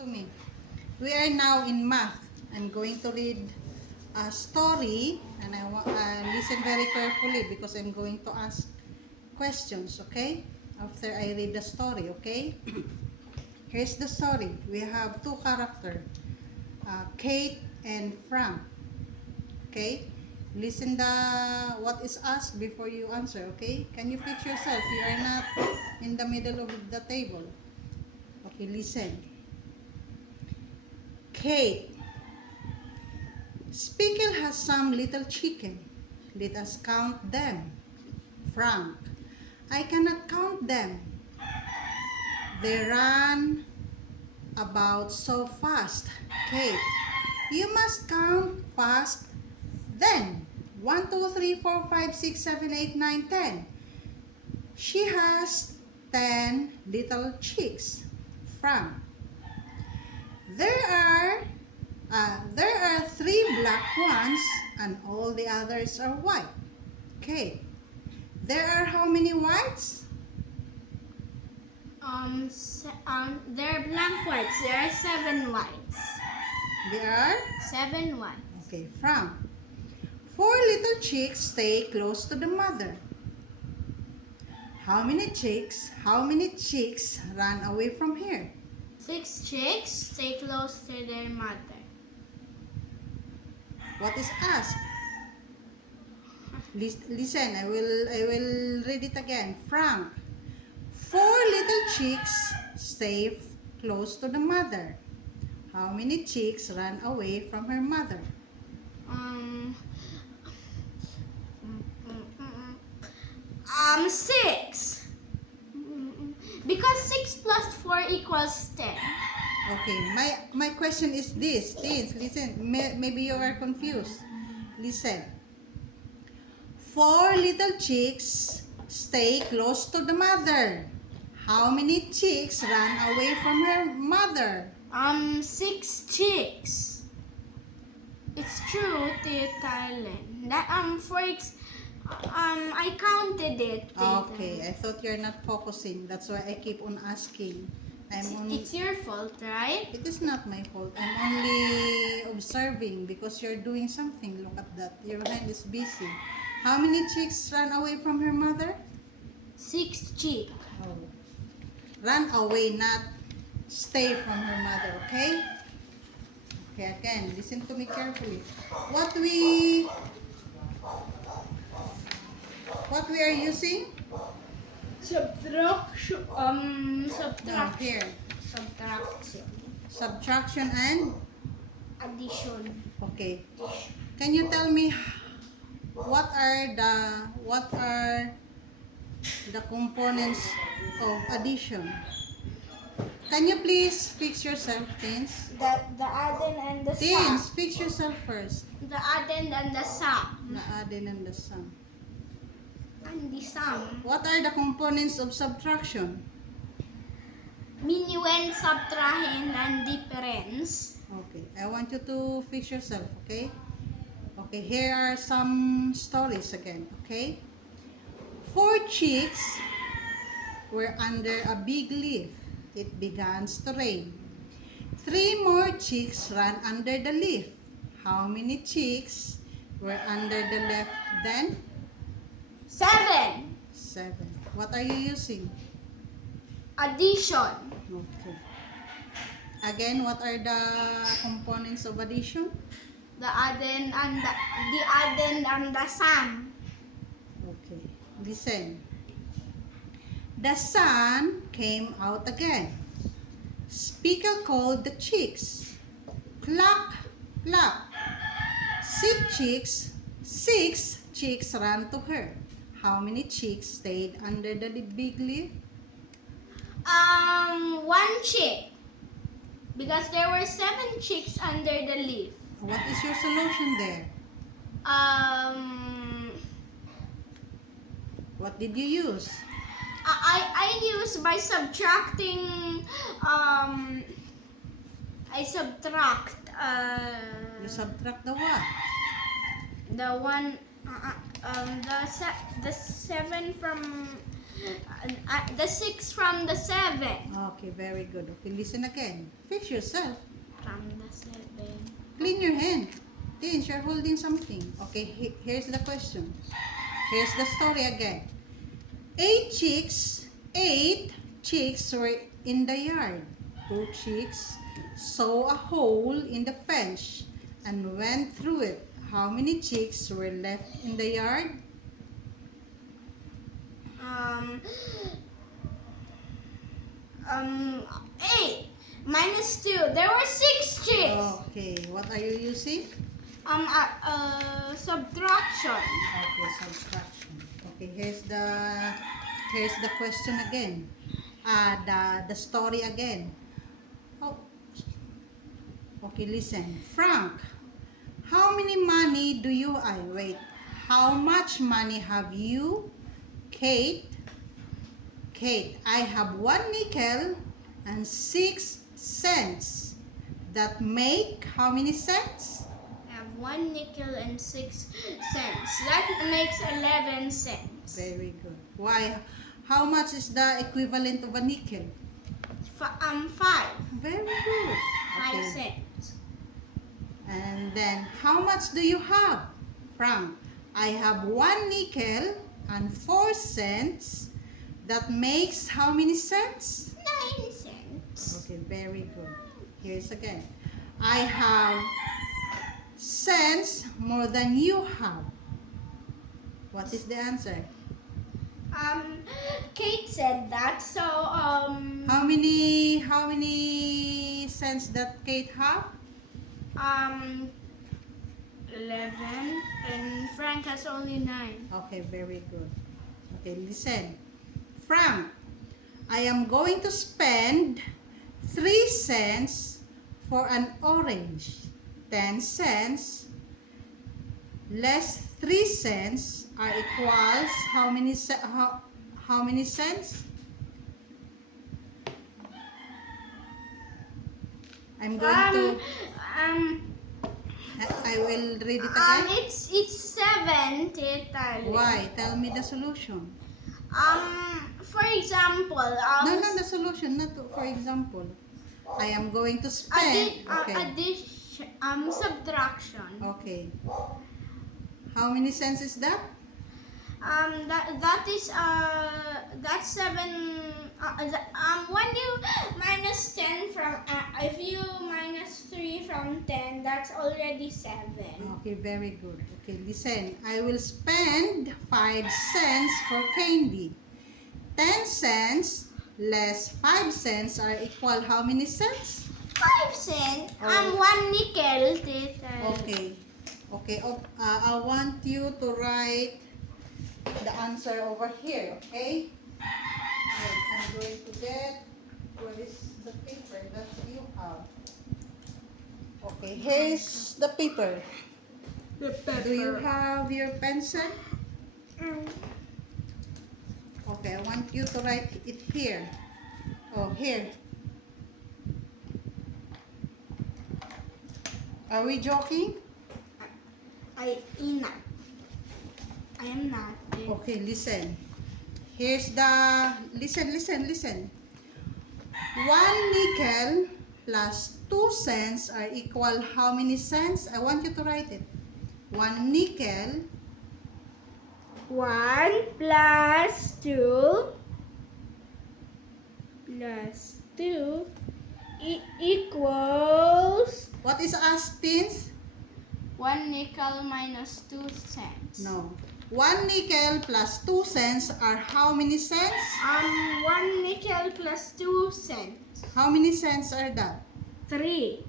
To me. We are now in math. I'm going to read a story and I want listen very carefully because I'm going to ask questions, okay? After I read the story, okay? Here's the story. We have two characters, Kate and Frank. Okay? Listen the what is asked before you answer, okay? Can you fix yourself? You are not in the middle of the table. Okay, listen. Kate, Speckle has some little chicken. Let us count them. Frank, I cannot count them. They run about so fast. Kate, you must count fast. Then, 1, 2, 3, 4, 5, 6, 7, 8, 9, 10. She has 10 little chicks. Frank, there are 3 black ones and all the others are white. Okay. There are how many whites? There are blank whites. There are 7 whites. There are? 7 whites. Okay, Frank. 4 little chicks stay close to the mother. How many chicks run away from here? 6 chicks stay close to their mother. What is asked? Listen, I will read it again. Frank. 4 little chicks stay close to the mother. How many chicks run away from her mother? 6. Because 6 plus 4 equals 10. Okay, my question is this. Teens, listen. Maybe you are confused. Listen. 4 little chicks stay close to the mother. How many chicks run away from her mother? 6 chicks. It's true, Tita Thailand. That I counted it. Okay, I thought you're not focusing. That's why I keep on asking. It's your fault, right? It is not my fault. I'm only observing because you're doing something. Look at that. Your hand is busy. How many chicks ran away from her mother? 6 chicks. Oh. Run away, not stay from her mother, okay? Okay, again, listen to me carefully. What we are using? Subtraction. Now, here. Subtraction. Subtraction and? Addition. Okay. Can you tell me what are the components of addition? Can you please fix yourself, teens? The addend and the Teens, sum. fix yourself first. The addend and the sum. The addend and the sum. And the sum. What are the components of subtraction? Minuend, subtrahen, and difference. Okay, I want you to fix yourself, okay? Okay, here are some stories again, okay? 4 chicks were under a big leaf. It began to rain. 3 more chicks ran under the leaf. How many chicks were under the leaf then? 7. 7. What are you using? Addition. Okay. Again, what are the components of addition? The addend and the sum. Okay. Listen. The sun came out again. Speckle called the chicks. Cluck, cluck. 6 chicks ran to her. How many chicks stayed under the big leaf? 1 chick. Because there were 7 chicks under the leaf. What is your solution there? What did you use? I use by subtracting. I subtract. You subtract the what? The one. The 7 from The 6 from the 7. Okay, very good. Okay, listen again. Fix yourself. From the 7. Clean your hand. Tinge, you're holding something. Okay, here's the question. Here's the story again. 8 chicks were in the yard. 2 chicks saw a hole in the fence and went through it. How many chicks were left in the yard? 8 minus 2. There were 6 chicks. Okay, what are you using? Subtraction. Okay, subtraction. Okay, here's the question again. The story again. Oh. Okay, listen. Frank, how many money do you wait? How much money have you? Kate, I have 1 nickel and 6 cents. That make how many cents? I have 1 nickel and 6 cents. That makes 11 cents. Very good. Why? How much is the equivalent of a nickel? 5. Very good. 5 Okay. cents. And then, how much do you have? Frank, I have 1 nickel and 4 cents. That makes how many cents? 9 cents. Okay, very good. Here's again. I have cents more than you have. What is the answer? Kate said that, so How many cents that Kate have? 11, and Frank has only 9. Okay, very good. Okay, listen. Frank, I am going to spend 3 cents for an orange. 10 cents less 3 cents are equals how many cents? I'm going to I will read it again. It's 7, Tita. Why? Tell me the solution. For example, No, the solution, not for example. I am going to spend. Okay. Subtraction. Okay. How many cents is that? That's 7. When you minus 10 from if you minus 3 from 10, that's already 7. Okay, very good. Okay, listen. I will spend 5 cents for candy. 10 cents less 5 cents are equal how many cents? 5 cents. Oh. 1 nickel, Tita. Okay. Okay. I want you to write the answer over here. Okay. Wait, I'm going to get what is the paper that you have. Okay. Here's the paper. Do you have your pencil? Okay. I want you to write it here. Oh, here. Are we joking? I am not. Okay, listen. Here's the... Listen. 1 nickel plus 2 cents are equal how many cents? I want you to write it. 1 nickel 1 plus 2 equals What is Austin's? 1 nickel minus 2 cents. No. 1 nickel plus 2 cents are how many cents? 1 nickel plus 2 cents. How many cents are that? 3.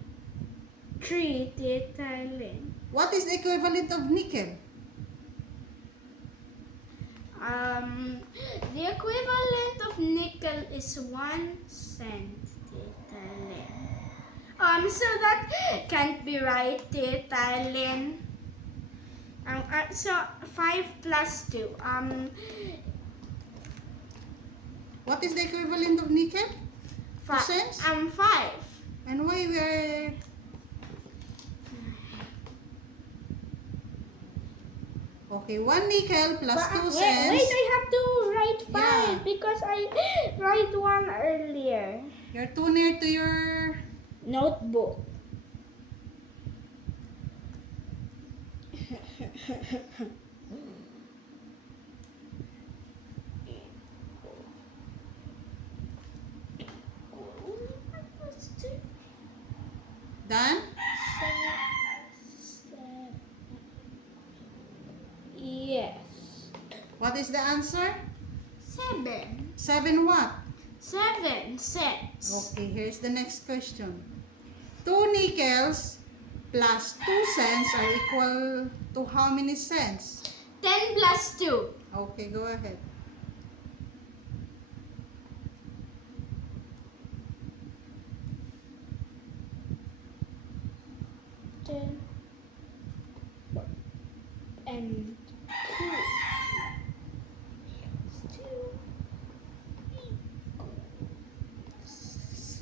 3, Tita Lynn. What is the equivalent of nickel? The equivalent of nickel is 1 cent, Tita Lynn. So that can't be right, Tita Lynn. So 5 plus 2. What is the equivalent of nickel? 2 cents? 5. And why we are... Okay, 1 nickel plus 2 Wait, cents. I have to write 5 Yeah. because I write 1 earlier. You're too near to your... Notebook. Done? Yes. What is the answer? 7. 7 what? 7 cents. Okay, here's the next question. 2 nickels plus 2 cents are equal to how many cents? 10 plus 2. Okay, go ahead. 10 and 2 plus 2 equals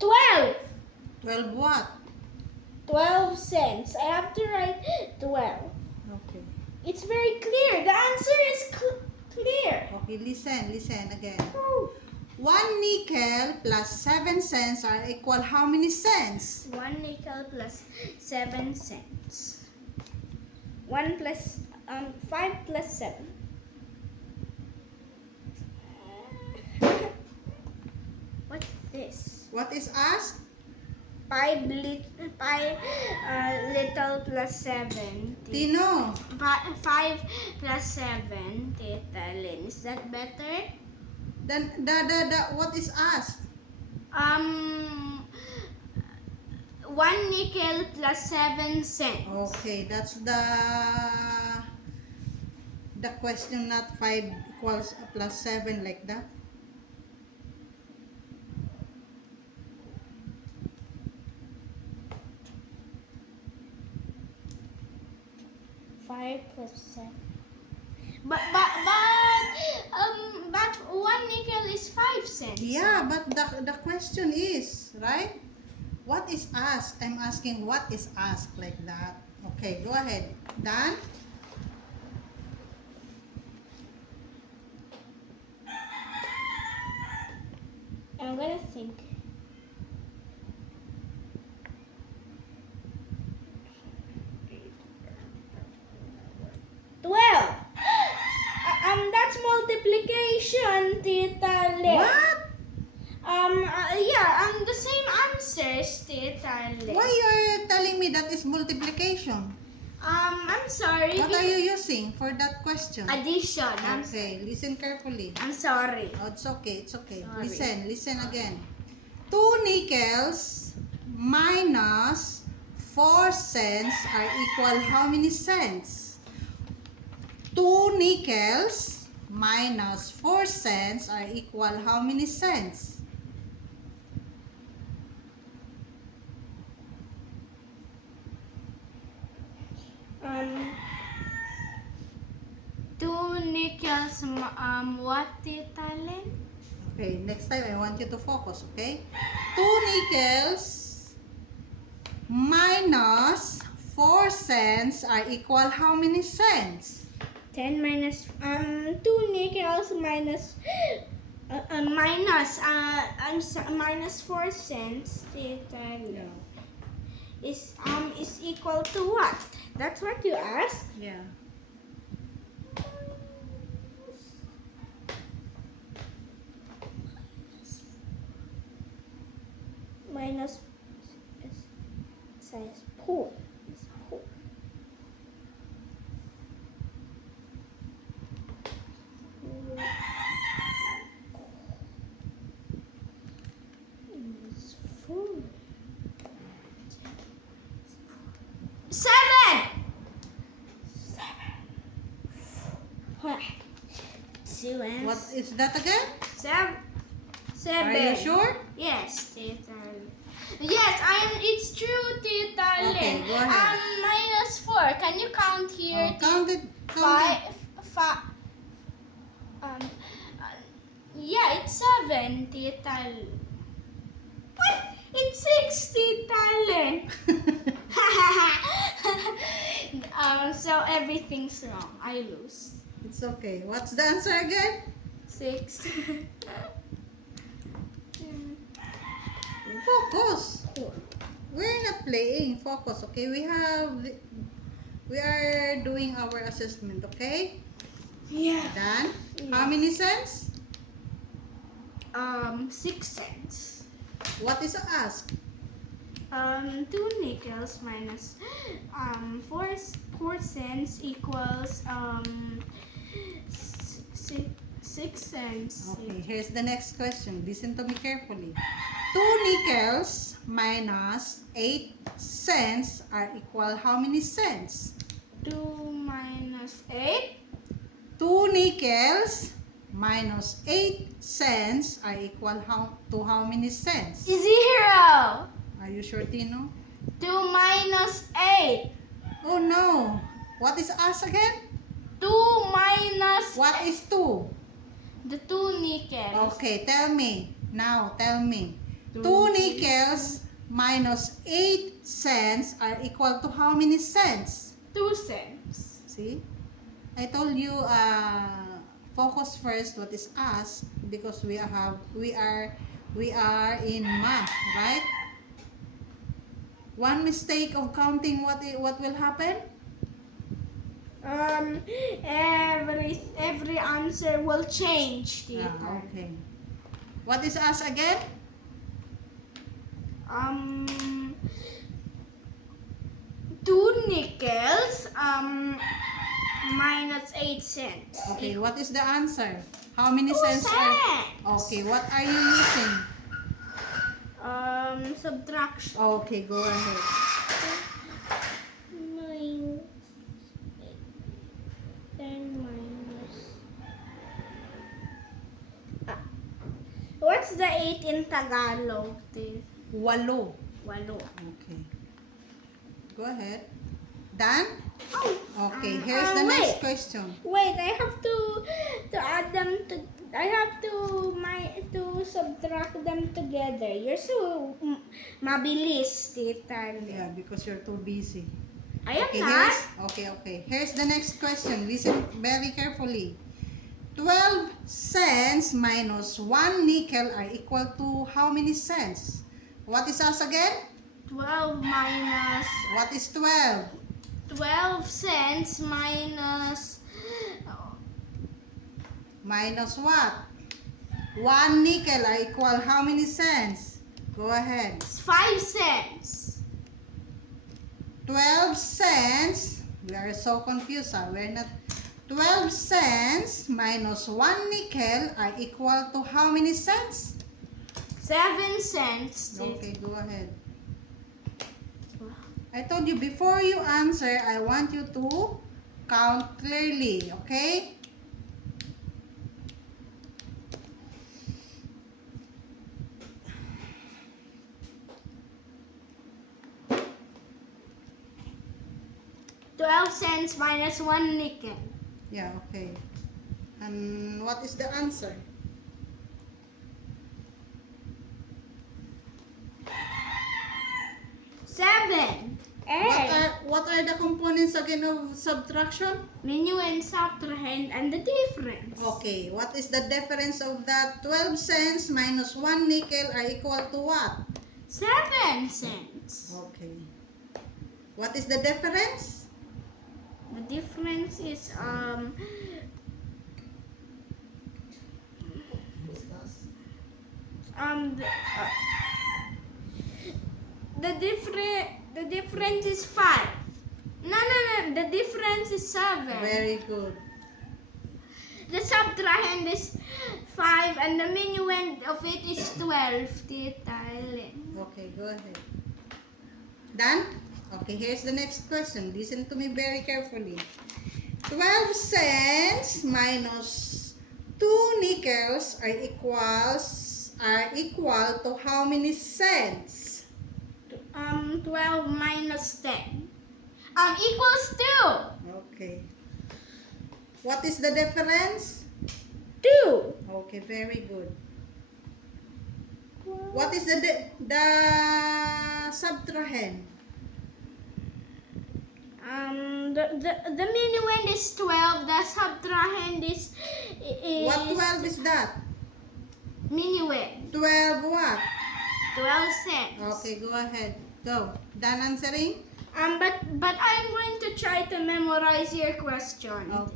12. 12 what? 12 cents. I have to write 12. Okay. It's very clear. The answer is clear. Okay, listen again. 1 nickel plus 7 cents are equal how many cents? 1 nickel plus 7 cents. 1 plus 5 plus 7. What's this? What is asked? 5 little plus 7. Tino. 5 plus 7, Tita Lynn. Is that better? Then what is asked? 1 nickel plus 7 cents. Okay, that's the question, not 5 equals plus 7 like that. Plus 7. But 1 nickel is 5 cents. Yeah, but the question is, right? What is asked? I'm asking what is asked like that. Okay, go ahead. Done? I'm gonna think. That's multiplication, Tita Le. What? The same answers, Tita Le. Why are you telling me that is multiplication? I'm sorry. What are you using for that question? Addition. Okay, listen carefully. I'm sorry. Oh, it's okay, it's okay. Sorry. Listen again. 2 nickels minus 4 cents are equal how many cents? 2 nickels minus 4 cents are equal how many cents? Two nickels, what, Tita Lynn? Okay, next time I want you to focus, okay? 2 nickels minus 4 cents are equal how many cents? 10 minus 2 nickels minus minus 4 cents, Tita Lynn, is equal to what? That's what you asked? Yeah. Minus size pool. Seven. Two and What is that again? seven. Are you sure? Yes, Tita. Yes, it's true, Tita. Okay, Lynn. go ahead. Minus 4. Can you count here? Count it. Five. Yeah, it's 7, Tita. What? It's 6, Tita. Lynn. So everything's wrong. I lose. It's okay. What's the answer again? 6. Focus. We're not playing. Focus, okay? We are doing our assessment, okay? Yeah. Done? How Yes. many cents? 6 cents. What is asked? 2 nickels minus 4 cents equals 6 cents. Okay, here's the next question. Listen to me carefully. 2 nickels minus 8 cents are equal how many cents? 2 minus 8. 2 nickels minus 8 cents are equal to how many cents? 0. Are you sure, Tino? 2 minus 8. Oh no. What is us again? 2 minus What is 2? the 2 nickels. Okay, tell me. Now, tell me. 2 Two nickels minus 8 cents are equal to how many cents? 2 cents. See? I told you focus first what is us because we are in math, right? One mistake of counting what will happen? Every answer will change, Tita. Okay. What is us again? 2 nickels minus 8 cents. Okay, what is the answer? How many 2 cents are? cents. Okay, what are you using? Subtraction. Okay, go ahead. Minus 10 minus. What's the 8 in Tagalog? Walo. Walo. Okay. Go ahead. Done? Oh. Okay, here's the wait. next question. Wait, I have to add them to. I have to subtract them together. You're so mabilis, Tita. Yeah, because you're too busy. I am Okay, not. okay. Here's the next question. Listen very carefully. 12 cents minus 1 nickel are equal to how many cents? What is us again? 12 minus What is 12? 12 cents minus Minus what? 1 nickel are equal how many cents? Go ahead. 5 cents. 12 cents. We are so confused. We're not. 12 cents minus 1 nickel are equal to how many cents? 7 cents. Okay, go ahead. I told you before you answer, I want you to count clearly, okay? $12 minus 1 nickel. Yeah, okay. And what is the answer? $7. What are the components again of subtraction? Menu and subtrahend and the difference. Okay, what is the difference of that? 12 cents minus 1 nickel are equal to what? 7 cents. Okay. What is the difference? The difference is the difference is 5. No, the difference is 7. Very good. The subtrahend is 5 and the minuend of it is 12. Tita Ellen. Okay, go ahead. Done? Okay, here's the next question. Listen to me very carefully. 12 cents minus 2 nickels are equal to how many cents? 12 minus 10 equals 2. Okay. What is the difference? 2. Okay, very good. What is the subtrahend? The minuend is 12. The subtrahend is What 12 is that? minuend. 12 what? 12 cents. Okay, go ahead. Go. Done answering? But I'm going to try to memorize your question. Oh.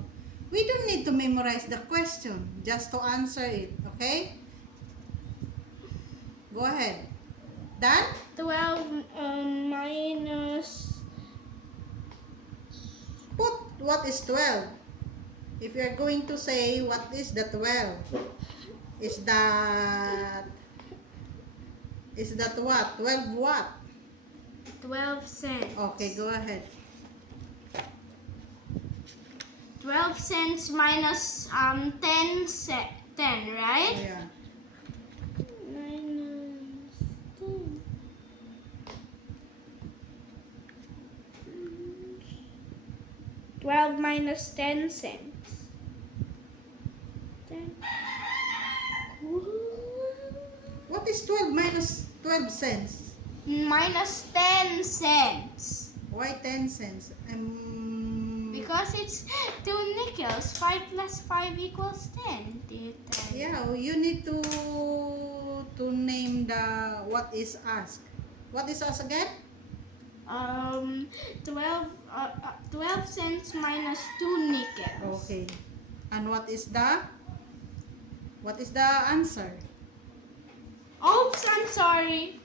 We don't need to memorize the question, just to answer it, okay? Go ahead. Done? 12 minus. Put what is 12. If you're going to say what is the 12, is that what? 12 what? 12 cents. Okay, go ahead. 12 cents minus 10, 10, right? Yeah. Minus 10. 12 minus 10 cents. 10. What is 12 minus 12 cents? Minus 10 cents. Why 10 cents? Because it's 2 nickels. 5 plus 5 equals 10. Yeah, you need to name the what is asked. What is asked again? 12 cents minus 2 nickels. Okay. And what is the answer? Oops, I'm sorry.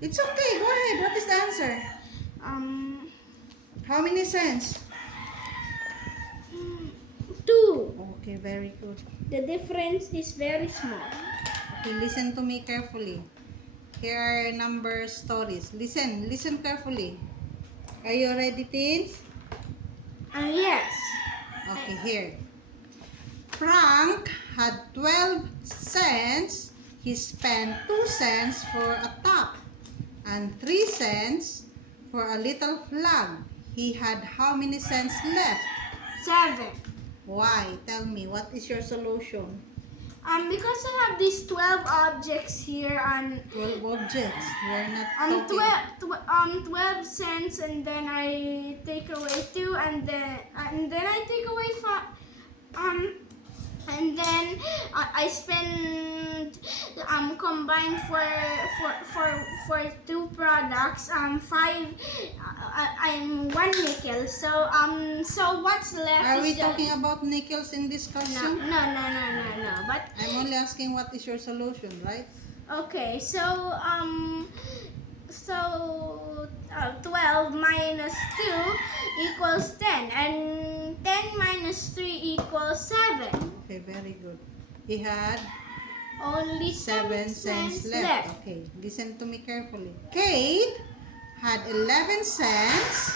It's okay. Go ahead. What is the answer? How many cents? 2. Okay, very good. The difference is very small. Okay, listen to me carefully. Here are number stories. Listen carefully. Are you ready, teens? Yes. Okay, here. Frank had 12 cents. He spent 2 cents for a top and 3 cents for a little flag. He had how many cents left? 7. Why? Tell me, what is your solution? Because I have these 12 objects here and 12 objects. We're not talking. 12 cents, and then I take away 2, and then I take away 5, and then I spend combined for 2 products 5 I'm 1 nickel. So what's left? Are we is talking about nickels in this no, question? no. But I'm only asking what is your solution, right? okay, so 12 minus 2 equals 10, and 10 minus 3 equals 7. Okay, very good. He had Only 7 cents left. Okay, listen to me carefully. Kate had 11 cents.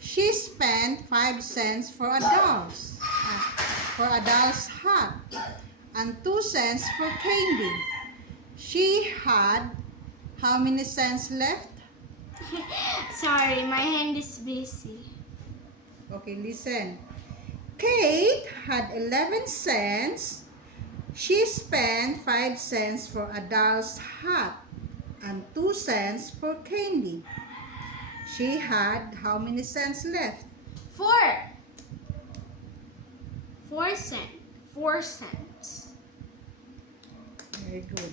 She spent 5 cents for a doll's hat and 2 cents for candy. She had how many cents left? Sorry, my hand is busy. Okay, listen. Kate had 11 cents. She spent 5 cents for a doll's hat and 2 cents for candy. She had how many cents left? 4 cents. 4 cents. Very good.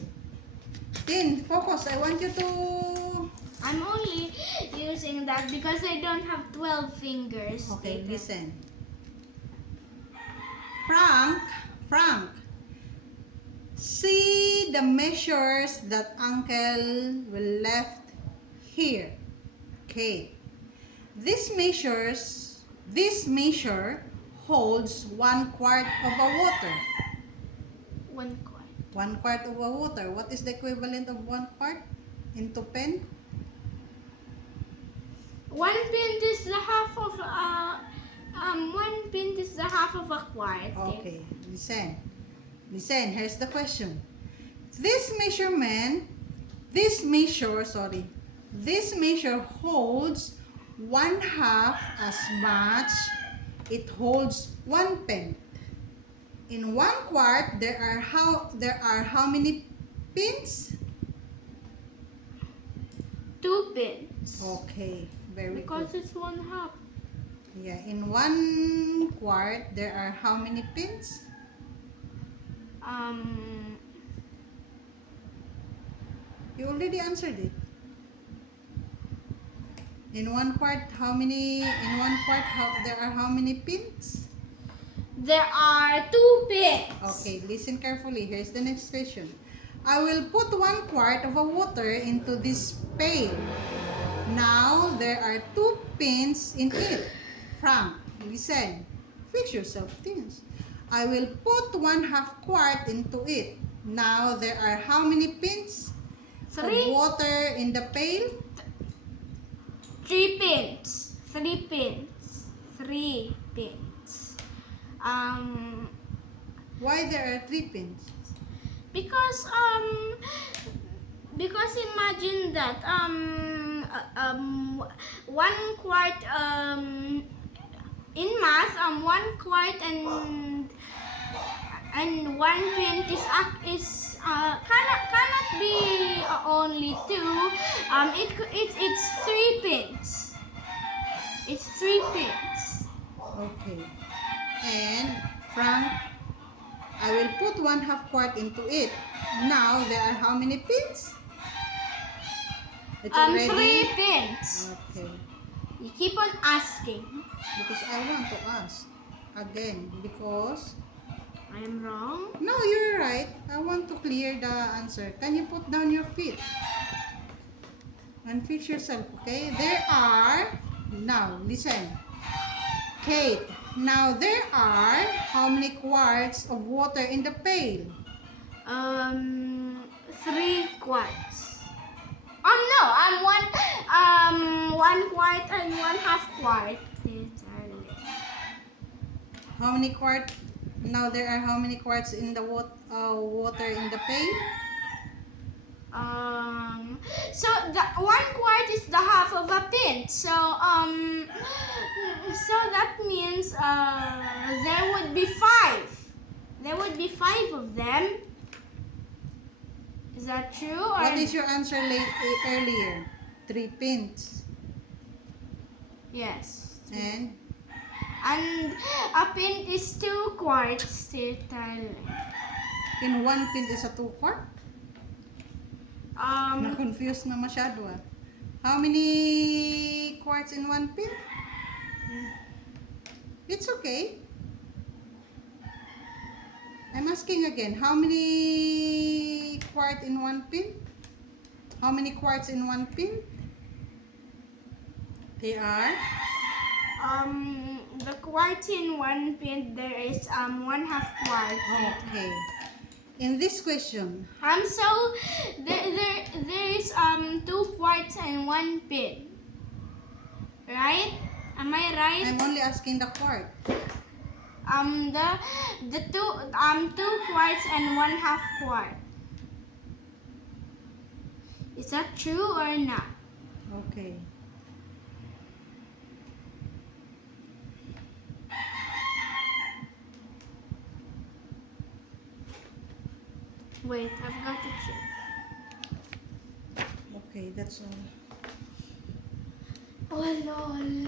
Tin, focus. I want you to... I'm only using that because I don't have 12 fingers. Okay, Tita. listen. Frank, see the measures that Uncle will left here. Okay. This measure holds 1 quart of a water. 1 quart. 1 quart of a water. What is the equivalent of 1 quart into pen? 1 pint is the half of 1 pint is the half of a quart. Okay, listen. Here's the question. This measure holds 1/2 as much. It holds 1 pint. In 1 quart, there are how many pints? 2 pints. Okay, very Because good. it's 1/2. Yeah, in 1 quart, there are how many pins? You already answered it. In 1 quart, there are how many pins? There are 2 pins. Okay, listen carefully. Here's the next question. I will put 1 quart of water into this pail. Now, there are 2 pins in it. Frank, listen. Fix yourself, things. I will put 1/2 quart into it. Now, there are how many pins of 3 water in the pail? 3 pins. 3 pins. 3 pins. Why there are 3 pins? Because imagine that 1 quart in math 1 quart and 1 pint is cannot be only 2. It's 3 pins. It's 3 pins. Okay. And Frank, I will put 1/2 quart into it. Now, there are how many pins? It's 3 pins. Okay. You keep on asking. Because I want to ask again. Because, I am wrong. no, you're right. I want to clear the answer. Can you put down your feet? And fix yourself, okay? There are, now, listen. Kate, now there are how many quarts of water in the pail? 3 quarts. No, I'm 1 quart and 1/2 quart. How many quart? Now there are how many quarts in the water in the pail? So the 1 quart is the half of a pint. So that means there would be 5. There would be 5 of them. Is that true? Or What is your answer earlier? 3 pins. yes. And A pint is 2 quarts, Tita. in 1 pint is a 2 quart? Um, Na-confused na masyado ah. How many quarts in 1 pint? It's okay. I'm asking again. How many quart in 1 pint? How many quarts in 1 pint? They are? the quart in 1 pint there is 1/2 quart. Okay. In this question, So there is 2 quarts and 1 pint. Right? Am I right? I'm only asking the quart. The 2 quarts and 1/2 quart. Is that true or not? Okay. Wait, I've got to check. Okay, that's all. Oh lol.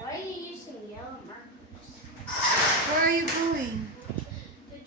Why are you using yellow markers? Where are you going?